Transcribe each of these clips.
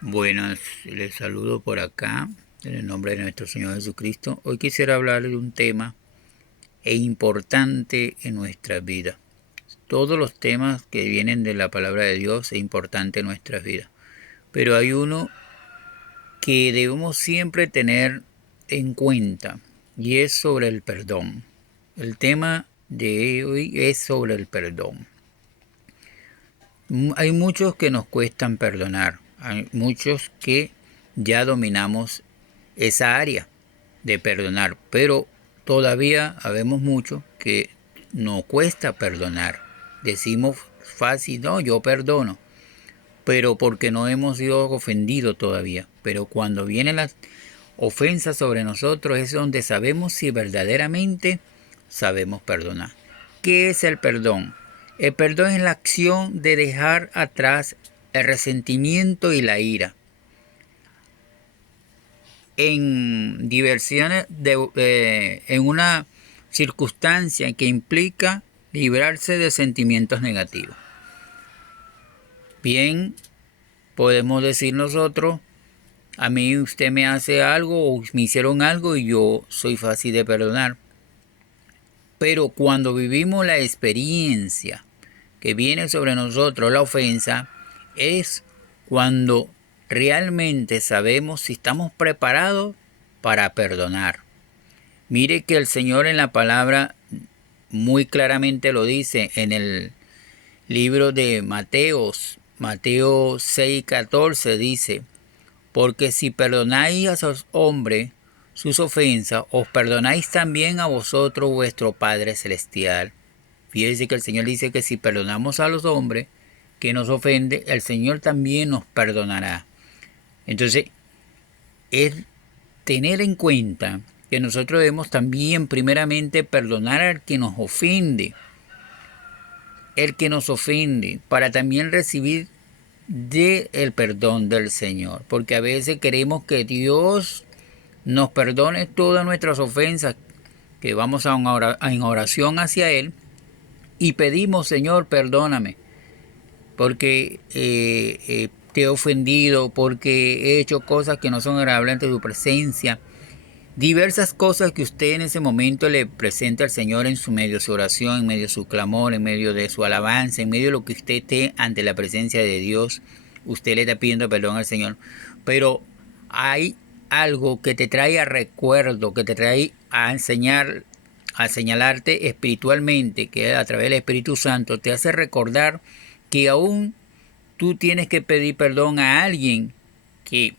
Buenas, les saludo por acá en el nombre de nuestro Señor Jesucristo. Hoy quisiera hablar de un tema importante en nuestras vidas. Todos los temas que vienen de la palabra de Dios es importante en nuestras vidas, pero hay uno que debemos siempre tener en cuenta y es sobre el perdón. El tema de hoy es sobre el perdón. Hay muchos que nos cuestan perdonar, hay muchos que ya dominamos esa área de perdonar, pero todavía habemos muchos que nos cuesta perdonar. Decimos fácil, no, yo perdono, pero porque no hemos sido ofendidos todavía. Pero cuando vienen las ofensas sobre nosotros es donde sabemos si verdaderamente sabemos perdonar. ¿Qué es el perdón? El perdón es la acción de dejar atrás el resentimiento y la ira en diversiones en una circunstancia que implica librarse de sentimientos negativos. Bien, podemos decir nosotros, a mí usted me hace algo o me hicieron algo y yo soy fácil de perdonar. Pero cuando vivimos la experiencia que viene sobre nosotros, la ofensa, es cuando realmente sabemos si estamos preparados para perdonar. Mire que el Señor en la palabra muy claramente lo dice en el libro de Mateo 6:14 dice, porque si perdonáis a los hombres sus ofensas, os perdonáis también a vosotros vuestro Padre Celestial. Fíjese que el Señor dice que si perdonamos a los hombres que nos ofende, el Señor también nos perdonará. Entonces, es tener en cuenta que nosotros debemos también primeramente perdonar al que nos ofende, para también recibir el perdón del Señor. Porque a veces queremos que Dios nos perdone todas nuestras ofensas, que vamos en oración hacia Él y pedimos, Señor, perdóname, porque te he ofendido, porque he hecho cosas que no son agradables ante tu presencia. Diversas cosas que usted en ese momento le presenta al Señor en su medio de su oración, en medio de su clamor, en medio de su alabanza, en medio de lo que usted esté ante la presencia de Dios. Usted le está pidiendo perdón al Señor. Pero hay algo que te trae a recuerdo, que te trae a enseñar, a señalarte espiritualmente, que a través del Espíritu Santo te hace recordar que aún tú tienes que pedir perdón a alguien que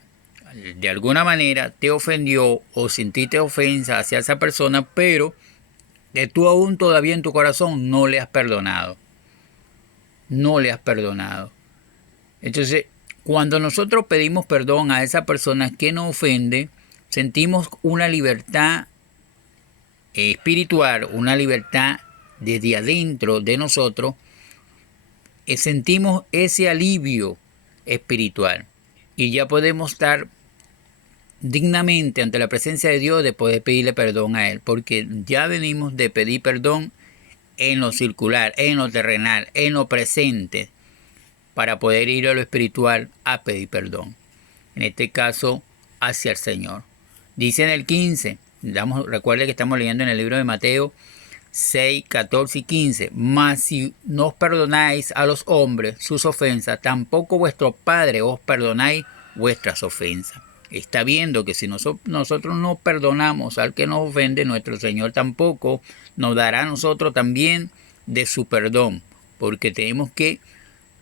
de alguna manera te ofendió o sentiste ofensa hacia esa persona, pero que tú aún todavía en tu corazón no le has perdonado. No le has perdonado. Entonces, cuando nosotros pedimos perdón a esa persona que nos ofende, sentimos una libertad espiritual, una libertad desde adentro de nosotros, sentimos ese alivio espiritual y ya podemos estar dignamente ante la presencia de Dios de poder pedirle perdón a Él, porque ya venimos de pedir perdón en lo circular, en lo terrenal, en lo presente, para poder ir a lo espiritual a pedir perdón. En este caso, hacia el Señor. Dice en el 15, recuerde que estamos leyendo en el libro de Mateo 6, 14 y 15, mas si no os perdonáis a los hombres sus ofensas, tampoco vuestro Padre os perdonáis vuestras ofensas. Está viendo que si nosotros no perdonamos al que nos ofende, nuestro Señor tampoco nos dará a nosotros también de su perdón, porque tenemos que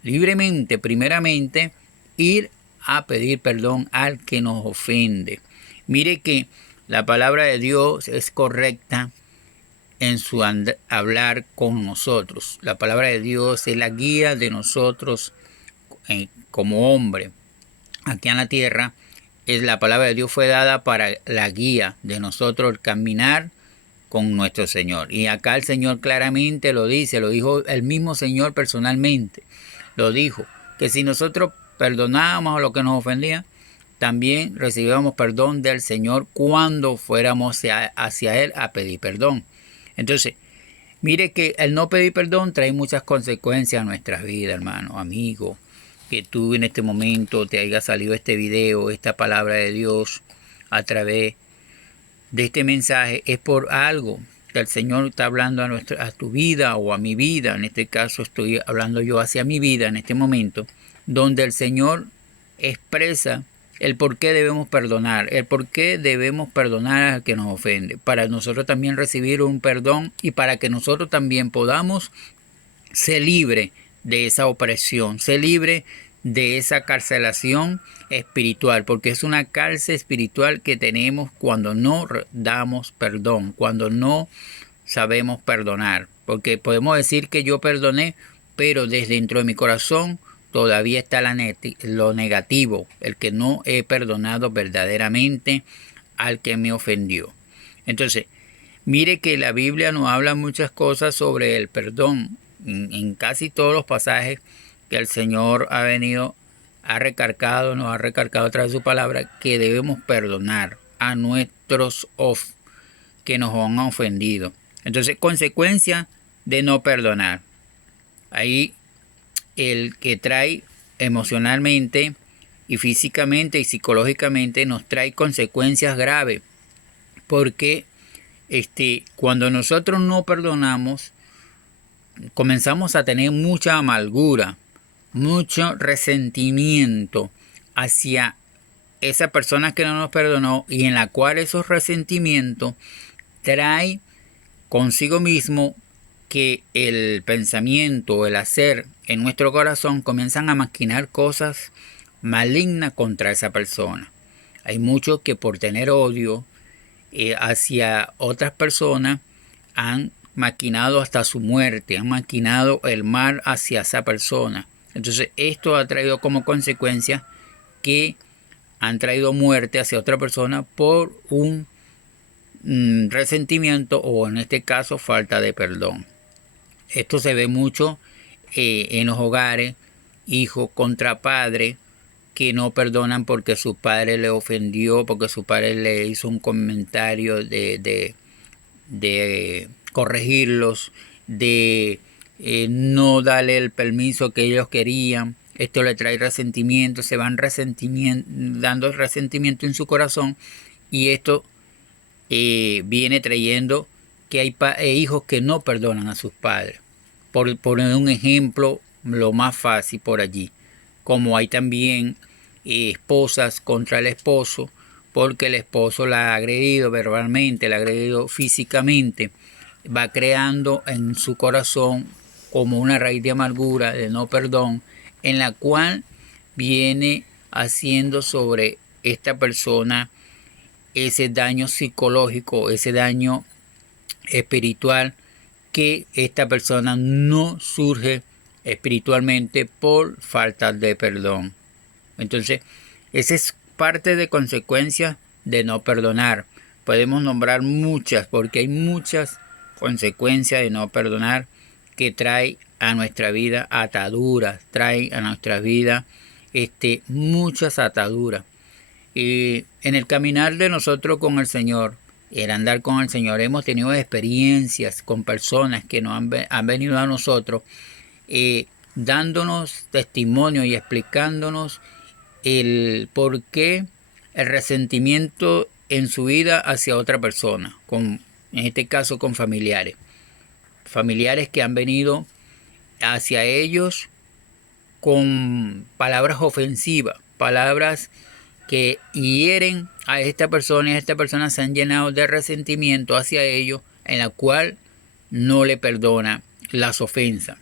libremente, primeramente, ir a pedir perdón al que nos ofende. Mire que la palabra de Dios es correcta en su hablar con nosotros. La palabra de Dios es la guía de nosotros como hombre. Aquí en la tierra, la palabra de Dios fue dada para la guía de nosotros, el caminar con nuestro Señor. Y acá el Señor claramente lo dice, lo dijo el mismo Señor personalmente. Lo dijo, que si nosotros perdonábamos a los que nos ofendían, también recibíamos perdón del Señor cuando fuéramos hacia Él a pedir perdón. Entonces, mire que el no pedir perdón trae muchas consecuencias a nuestras vidas, hermano, amigo. que tú en este momento te haya salido este video, esta palabra de Dios a través de este mensaje, es por algo que el Señor está hablando a tu vida o a mi vida. En este caso estoy hablando yo hacia mi vida en este momento, donde el Señor expresa el por qué debemos perdonar, el por qué debemos perdonar al que nos ofende, para nosotros también recibir un perdón y para que nosotros también podamos ser libres de esa opresión, ser libre de esa carcelación espiritual, porque es una cárcel espiritual que tenemos cuando no damos perdón, cuando no sabemos perdonar, porque podemos decir que yo perdoné, pero desde dentro de mi corazón todavía está lo negativo, el que no he perdonado verdaderamente al que me ofendió. Entonces, mire que la Biblia nos habla muchas cosas sobre el perdón. En casi todos los pasajes que el Señor ha venido, nos ha recargado a través de su palabra, que debemos perdonar a nuestros que nos han ofendido. Entonces, consecuencia de no perdonar. Ahí el que trae emocionalmente y físicamente y psicológicamente nos trae consecuencias graves, porque cuando nosotros no perdonamos, comenzamos a tener mucha amargura, mucho resentimiento hacia esa persona que no nos perdonó, y en la cual esos resentimientos trae consigo mismo que el pensamiento, el hacer en nuestro corazón comienzan a maquinar cosas malignas contra esa persona. Hay muchos que por tener odio hacia otras personas han maquinado hasta su muerte, han maquinado el mal hacia esa persona. Entonces esto ha traído como consecuencia que han traído muerte hacia otra persona por un resentimiento, o en este caso falta de perdón. Esto se ve mucho en los hogares, hijos contra padre, que no perdonan porque su padre le ofendió, porque su padre le hizo un comentario de corregirlos, de no darle el permiso que ellos querían. Esto le trae resentimiento, se van dando resentimiento en su corazón, y esto viene trayendo que hay hijos que no perdonan a sus padres. Por poner un ejemplo, lo más fácil por allí. Como hay también esposas contra el esposo, porque el esposo la ha agredido verbalmente, la ha agredido físicamente, va creando en su corazón como una raíz de amargura, de no perdón, en la cual viene haciendo sobre esta persona ese daño psicológico, ese daño espiritual, que esta persona no surge espiritualmente por falta de perdón. Entonces, esa es parte de consecuencias de no perdonar. Podemos nombrar muchas, porque hay muchas consecuencias de no perdonar que trae a nuestra vida ataduras, trae a nuestra vida muchas ataduras. Y en el caminar de nosotros con el Señor, el andar con el Señor, hemos tenido experiencias con personas que nos han venido a nosotros dándonos testimonio y explicándonos el por qué el resentimiento en su vida hacia otra persona, en este caso con familiares que han venido hacia ellos con palabras ofensivas, palabras que hieren a esta persona, y esta persona se han llenado de resentimiento hacia ellos, en la cual no le perdona las ofensas.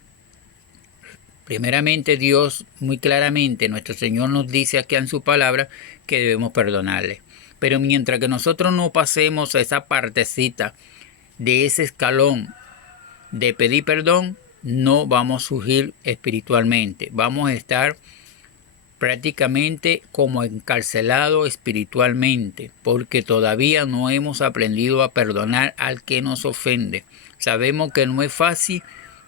Primeramente, Dios muy claramente, nuestro Señor nos dice aquí en su palabra que debemos perdonarle. Pero mientras que nosotros no pasemos a esa partecita de ese escalón de pedir perdón, no vamos a surgir espiritualmente. Vamos a estar prácticamente como encarcelados espiritualmente, porque todavía no hemos aprendido a perdonar al que nos ofende. Sabemos que no es fácil,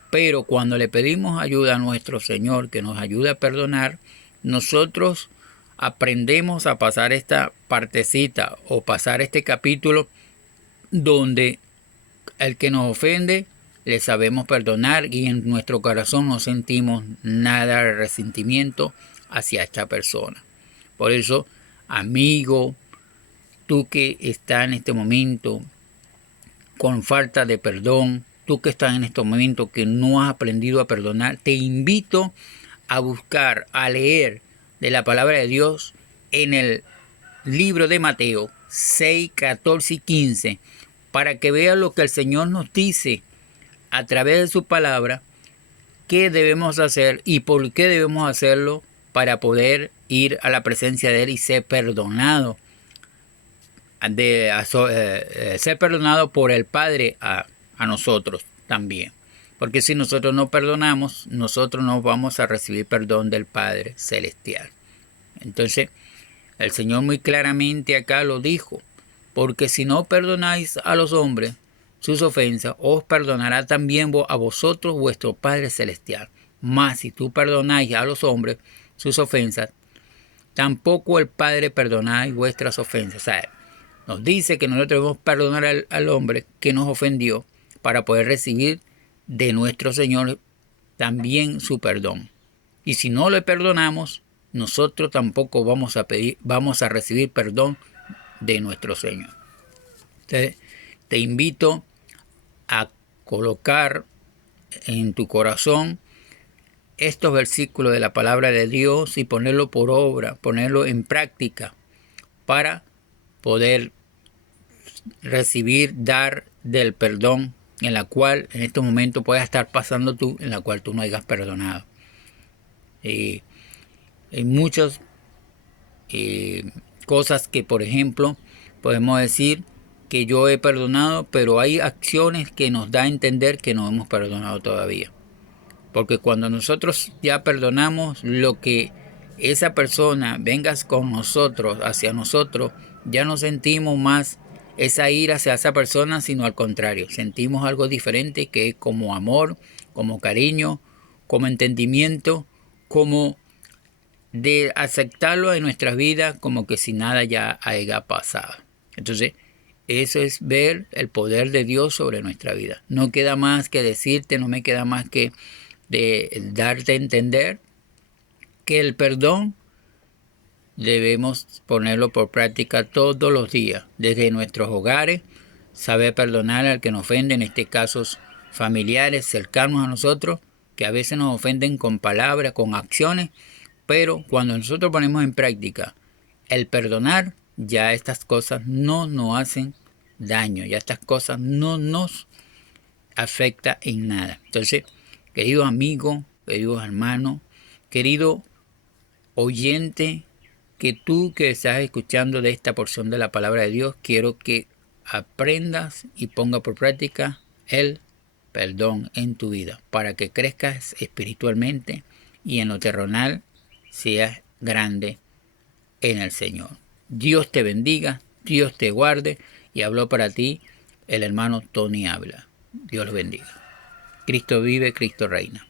pero cuando le pedimos ayuda a nuestro Señor, que nos ayude a perdonar, nosotros aprendemos a pasar esta partecita o pasar este capítulo donde el que nos ofende le sabemos perdonar y en nuestro corazón no sentimos nada de resentimiento hacia esta persona. Por eso, amigo, tú que estás en este momento con falta de perdón, tú que estás en este momento que no has aprendido a perdonar, te invito a buscar, a leer de la palabra de Dios en el libro de Mateo 6, 14 y 15, para que veas lo que el Señor nos dice a través de su palabra, qué debemos hacer y por qué debemos hacerlo para poder ir a la presencia de Él y ser perdonado. Ser perdonado por el Padre a nosotros también. Porque si nosotros no perdonamos, nosotros no vamos a recibir perdón del Padre Celestial. Entonces, el Señor muy claramente acá lo dijo. Porque si no perdonáis a los hombres sus ofensas, os perdonará también a vosotros vuestro Padre Celestial. Mas si tú perdonáis a los hombres sus ofensas, tampoco el Padre perdonáis vuestras ofensas. O sea, nos dice que nosotros debemos perdonar al hombre que nos ofendió para poder recibir de nuestro Señor también su perdón. Y si no le perdonamos, nosotros tampoco vamos a recibir perdón de nuestro Señor. Entonces, te invito a colocar en tu corazón estos versículos de la palabra de Dios y ponerlo por obra, ponerlo en práctica para poder recibir, dar del perdón en la cual en este momento puedas estar pasando tú, en la cual tú no hayas perdonado. Hay muchas cosas que, por ejemplo, podemos decir que yo he perdonado, pero hay acciones que nos da a entender que no hemos perdonado todavía. Porque cuando nosotros ya perdonamos, lo que esa persona venga con nosotros, hacia nosotros, ya no sentimos más esa ira hacia esa persona, sino al contrario, sentimos algo diferente que es como amor, como cariño, como entendimiento, como de aceptarlo en nuestras vidas como que si nada ya haya pasado. Entonces, eso es ver el poder de Dios sobre nuestra vida. No queda más que decirte, no me queda más que de darte a entender que el perdón debemos ponerlo por práctica todos los días, desde nuestros hogares, saber perdonar al que nos ofende, en este caso familiares cercanos a nosotros, que a veces nos ofenden con palabras, con acciones, pero cuando nosotros ponemos en práctica el perdonar, ya estas cosas no nos hacen daño, ya estas cosas no nos afectan en nada. Entonces, querido amigo, querido hermano, querido oyente, que tú que estás escuchando de esta porción de la palabra de Dios, quiero que aprendas y ponga por práctica el perdón en tu vida, para que crezcas espiritualmente y en lo terrenal seas grande en el Señor. Dios te bendiga, Dios te guarde, y habló para ti el hermano Tony Habla. Dios los bendiga. Cristo vive, Cristo reina.